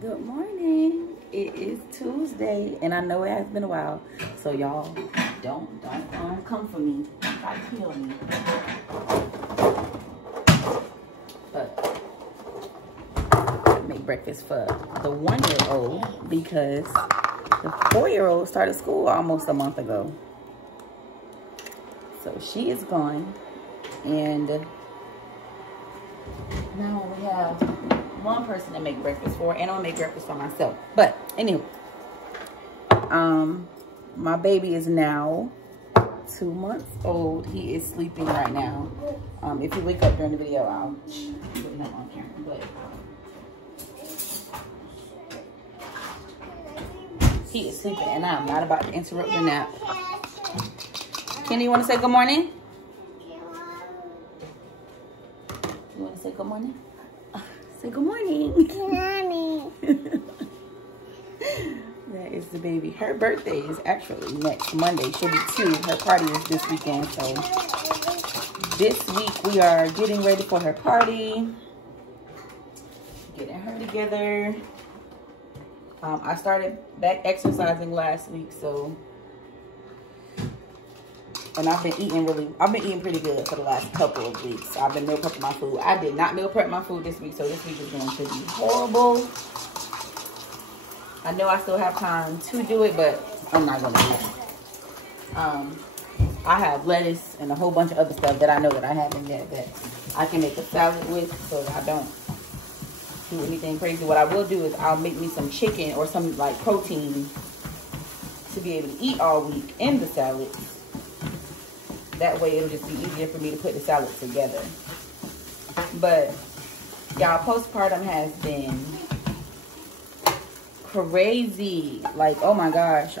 Good morning. It is Tuesday, and I know it has been a while. So y'all, don't come for me. Try to kill me. But make breakfast for the 1-year-old because the 4-year-old started school almost a month ago. So she is gone, and now we have one person to make breakfast for, and I'll make breakfast for myself. But anyway, my baby is now 2 months old. He is sleeping right now. If you wake up during the video, I'll put him on camera. But he is sleeping, and I'm not about to interrupt the nap. Kenny, you want to say good morning? You want to say good morning? Say good morning. Good morning. That is the baby. Her birthday is actually next Monday. She'll be 2. Her party is this weekend. So this week we are getting ready for her party. Getting her together. I started back exercising last week, so. And I've been eating pretty good for the last couple of weeks. I've been meal prepping my food. I did not meal prep my food this week, so this week is going to be horrible. I know I still have time to do it, but I'm not going to do it. I have lettuce and a whole bunch of other stuff that I know that I haven't yet that I can make a salad with, so that I don't do anything crazy. What I will do is I'll make me some chicken or some like protein to be able to eat all week in the salad. That way it'll just be easier for me to put the salad together. But y'all, postpartum has been crazy. Like, oh my gosh.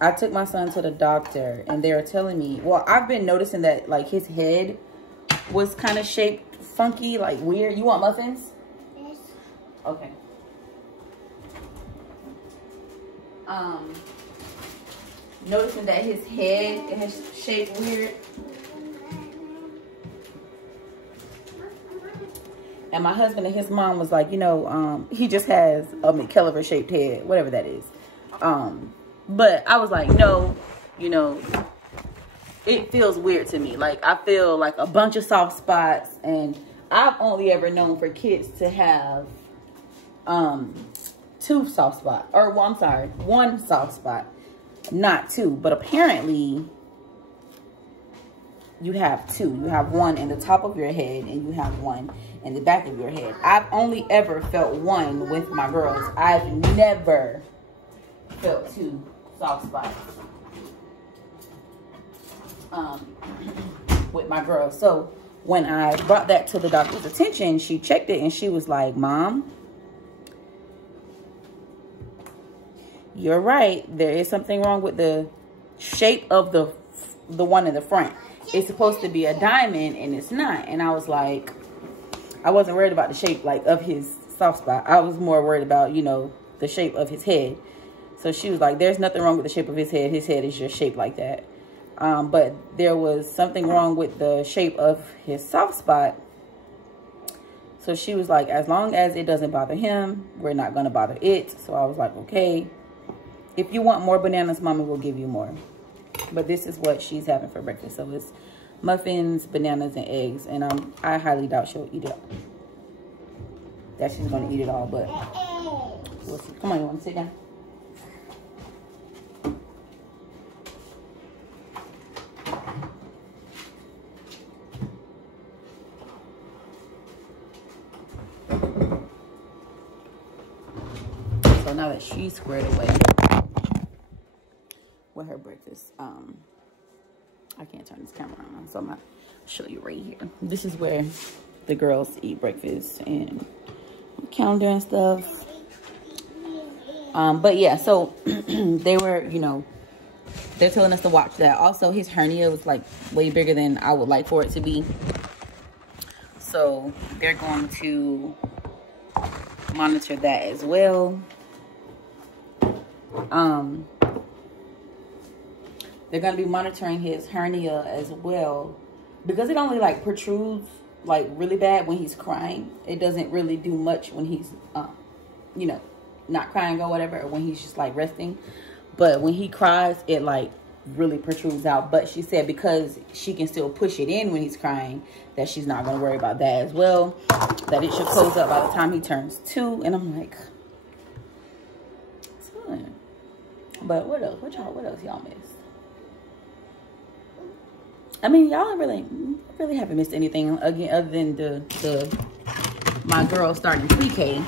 I took my son to the doctor and they were telling me, well, I've been noticing that like his head was kind of shaped funky, like weird. You want muffins? Yes. Okay. Noticing that his head has shaped weird. And my husband and his mom was like, you know, he just has a McKelliver shaped head, whatever that is. But I was like, no, you know, it feels weird to me. Like, I feel like a bunch of soft spots, and I've only ever known for kids to have 2 soft spots, or well, I'm sorry, 1 soft spot. Not 2, but apparently you have 2. You have 1 in the top of your head and you have 1 in the back of your head. I've only ever felt 1 with my girls. I've never felt 2 soft spots with my girls. So when I brought that to the doctor's attention, she checked it and she was like, Mom, you're right. There is something wrong with the shape of the one in the front. It's supposed to be a diamond and it's not. And I was like, I wasn't worried about the shape like of his soft spot. I was more worried about, you know, the shape of his head. So she was like, there's nothing wrong with the shape of his head. His head is just shaped like that. But there was something wrong with the shape of his soft spot. So she was like, as long as it doesn't bother him, we're not going to bother it. So I was like, okay. If you want more bananas, Mama will give you more. But this is what she's having for breakfast. So it's muffins, bananas, and eggs. And I highly doubt she'll eat it. That she's going to eat it all. But we'll see. Come on, you want to sit down? So now that she's squared away with her breakfast, I can't turn this camera on, so I'm gonna show you right here. This is where the girls eat breakfast and calendar and stuff. But yeah, so they were, you know, they're telling us to watch that. Also, his hernia was like way bigger than I would like for it to be. So they're going to monitor that as well. They're going to be monitoring his hernia as well, because it only like protrudes like really bad when he's crying. It doesn't really do much when he's, you know, not crying or whatever, or when he's just like resting. But when he cries, it like really protrudes out. But she said because she can still push it in when he's crying, that she's not going to worry about that as well. That it should close up by the time he turns 2. And I'm like, son. But what else? What else y'all missed? I mean, y'all really haven't missed anything again other than my girl starting pre-K.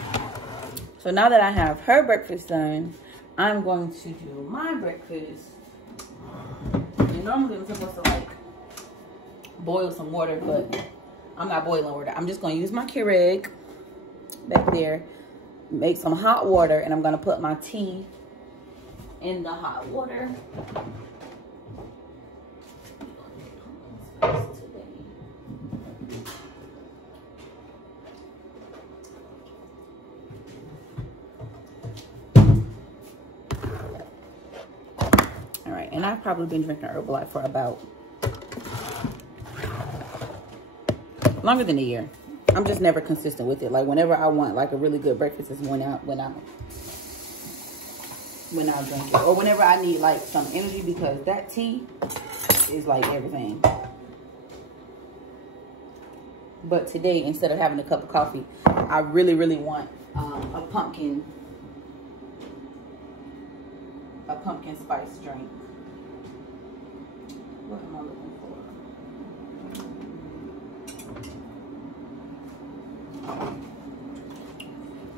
So now that I have her breakfast done, I'm going to do my breakfast. And normally I'm supposed to like boil some water, but I'm not boiling water. I'm just going to use my Keurig back there, make some hot water, and I'm going to put my tea in the hot water. Alright, and I've probably been drinking Herbalife for about longer than a year. I'm just never consistent with it. Like whenever I want like a really good breakfast is when I drink it. Or whenever I need like some energy, because that tea is like everything. But today, instead of having a cup of coffee, I really want a pumpkin spice drink. What am I looking for?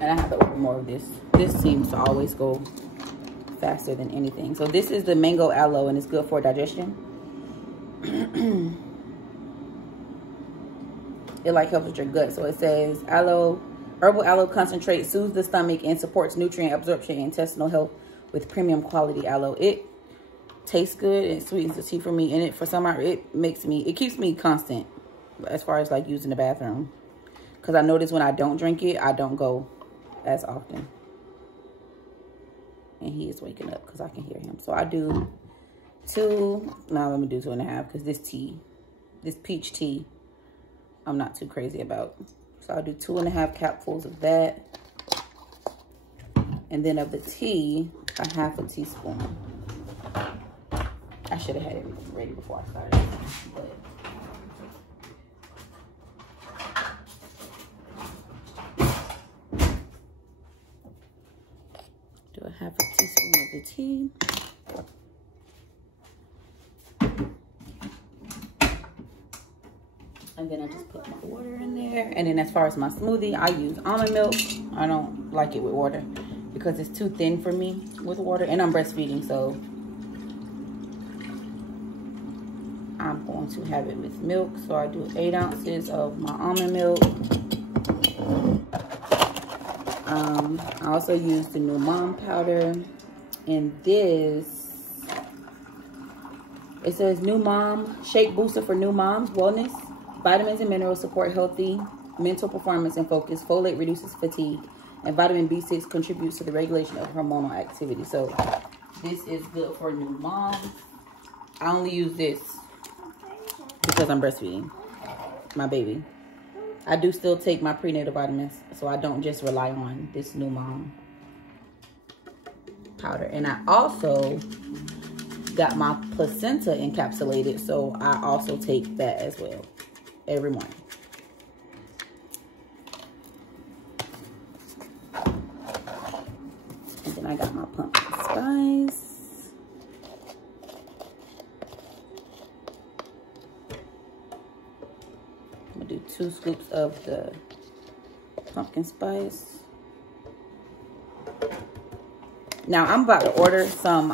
And I have to order more of this. This seems to always go faster than anything. So this is the mango aloe, and it's good for digestion. It like helps with your gut. So it says aloe, herbal aloe concentrate soothes the stomach and supports nutrient absorption and intestinal health with premium quality aloe. It tastes good and it sweetens the tea for me. And it, for some reason, it keeps me constant as far as like using the bathroom. Because I notice when I don't drink it, I don't go as often. And he is waking up because I can hear him. So I do 2. Now let me do 2.5 because this peach tea, I'm not too crazy about. So I'll do 2.5 capfuls of that. And then of the tea, a 1/2 teaspoon. I should have had it ready before I started. But do a 1/2 teaspoon of the tea. And then I just put my water in there. And then as far as my smoothie, I use almond milk. I don't like it with water because it's too thin for me with water. And I'm breastfeeding, so I'm going to have it with milk. So I do 8 ounces of my almond milk. I also use the New Mom powder. And this, it says New Mom Shake Booster for New Moms Wellness. Vitamins and minerals support healthy mental performance and focus. Folate reduces fatigue. And vitamin B6 contributes to the regulation of hormonal activity. So this is good for new moms. I only use this because I'm breastfeeding my baby. I do still take my prenatal vitamins, so I don't just rely on this New Mom powder. And I also got my placenta encapsulated, so I also take that as well every morning. And then I got my pumpkin spice. I'm gonna do 2 scoops of the pumpkin spice. Now I'm about to order some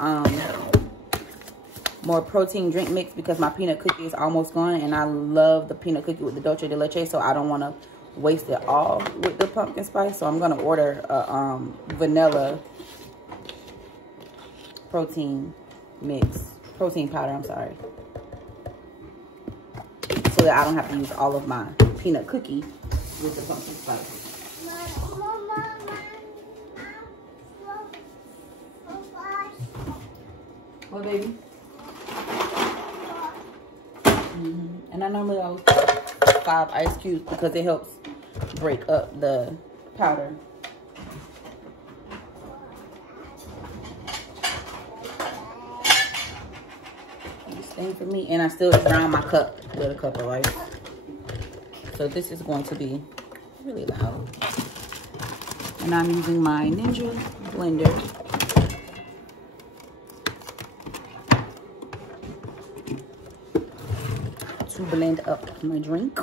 more protein drink mix because my peanut cookie is almost gone, and I love the peanut cookie with the dulce de leche, so I don't want to waste it all with the pumpkin spice. So I'm gonna order a vanilla protein powder, I'm sorry, so that I don't have to use all of my peanut cookie with the pumpkin spice. What, baby? And I normally always 5 ice cubes because it helps break up the powder. Thing for me, and I still drown my cup with a cup of rice. So this is going to be really loud. And I'm using my Ninja blender to blend up my drink.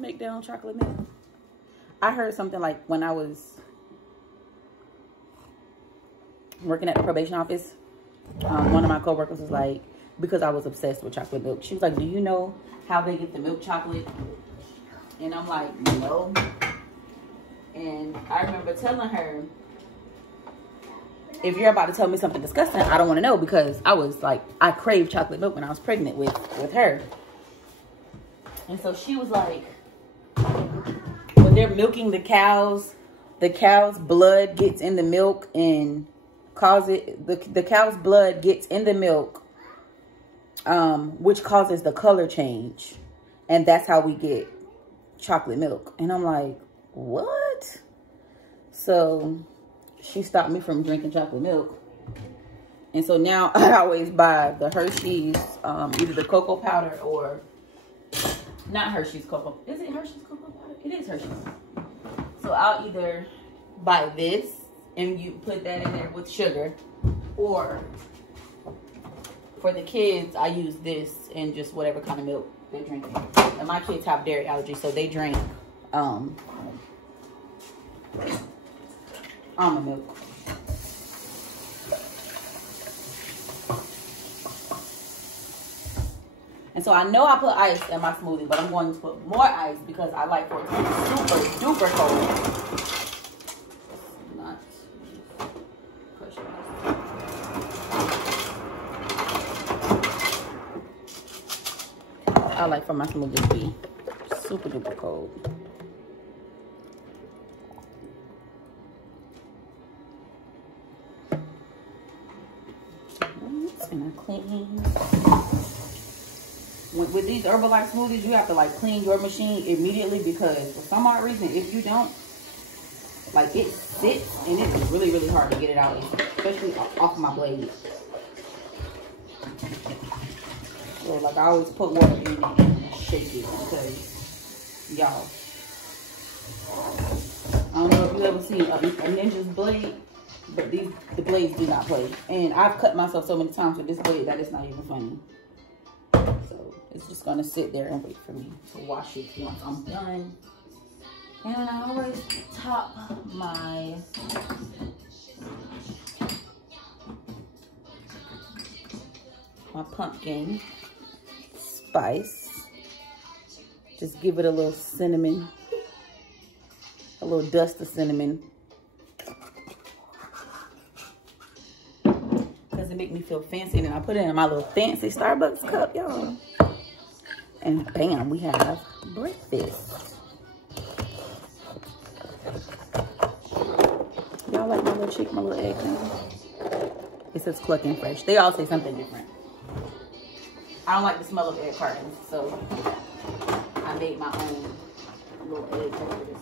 Make their own chocolate milk? I heard something like when I was working at the probation office, one of my coworkers was like, because I was obsessed with chocolate milk, she was like, do you know how they get the milk chocolate? And I'm like, no. And I remember telling her, if you're about to tell me something disgusting, I don't want to know, because I was like, I craved chocolate milk when I was pregnant with her. And so she was like, when they're milking the cow's blood gets in the milk and the cow's blood gets in the milk, which causes the color change, and that's how we get chocolate milk. And I'm like, what? So she stopped me from drinking chocolate milk, and so now I always buy the Hershey's, either the cocoa powder or not Hershey's cocoa. Is it Hershey's cocoa powder? It is Hershey's. So I'll either buy this and you put that in there with sugar, or for the kids, I use this and just whatever kind of milk they're drinking. And my kids have dairy allergies, so they drink almond milk. And so I know I put ice in my smoothie, but I'm going to put more ice because I like for it to be super duper cold. Not crush ice. I like for my smoothie to be super duper cold. And I clean. With these Herbalife smoothies, you have to like clean your machine immediately, because for some odd reason, if you don't, like, it sits and it's really, really hard to get it out, especially off my blade. So like I always put water in it and shake it, because y'all, I don't know if you ever seen a ninja's blade, but the blades do not play. And I've cut myself so many times with this blade that it's not even funny. So it's just gonna sit there and wait for me to wash it once I'm done. And I always top my pumpkin spice. Just give it a little cinnamon, a little dust of cinnamon. Because it make me feel fancy. And then I put it in my little fancy Starbucks cup, y'all. And bam, we have breakfast. Y'all like my little chick, my little egg thing? It says clucking fresh. They all say something different. I don't like the smell of egg cartons, so I made my own little eggs over this.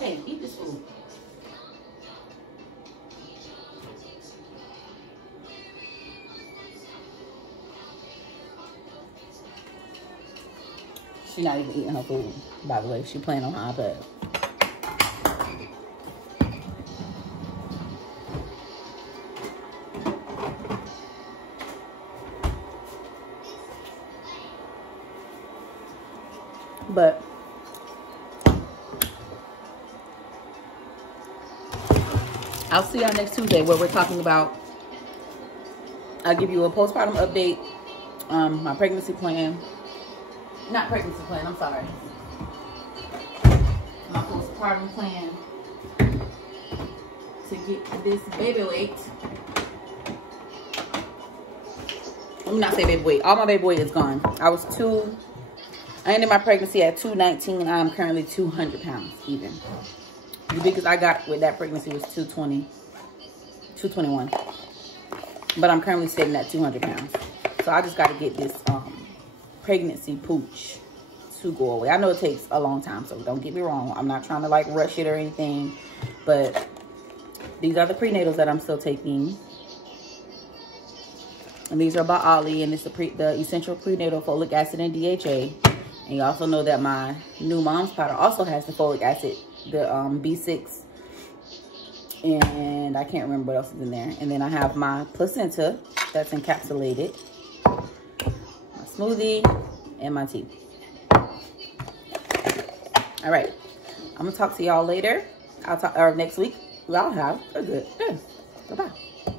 Hey, eat this food. She's not even eating her food, by the way. She's playing on her iPad. But I'll see y'all next Tuesday where we're talking about, I'll give you a postpartum update, my pregnancy plan. Not pregnancy plan, I'm sorry. My postpartum plan to get this baby weight. Let me not say baby weight. All my baby weight is gone. I ended my pregnancy at 219. I'm currently 200 pounds even. The biggest I got with that pregnancy was 221. But I'm currently sitting at 200 pounds. So I just got to get this pregnancy pooch to go away. I know it takes a long time, so don't get me wrong. I'm not trying to like rush it or anything. But these are the prenatals that I'm still taking. And these are by Ollie. And it's the essential prenatal folic acid and DHA. And you also know that my new mom's powder also has the folic acid, the B6. And I can't remember what else is in there. And then I have my placenta that's encapsulated, my smoothie, and my tea. All right. I'm going to talk to y'all later. Or next week. Y'all have a good day. Bye-bye.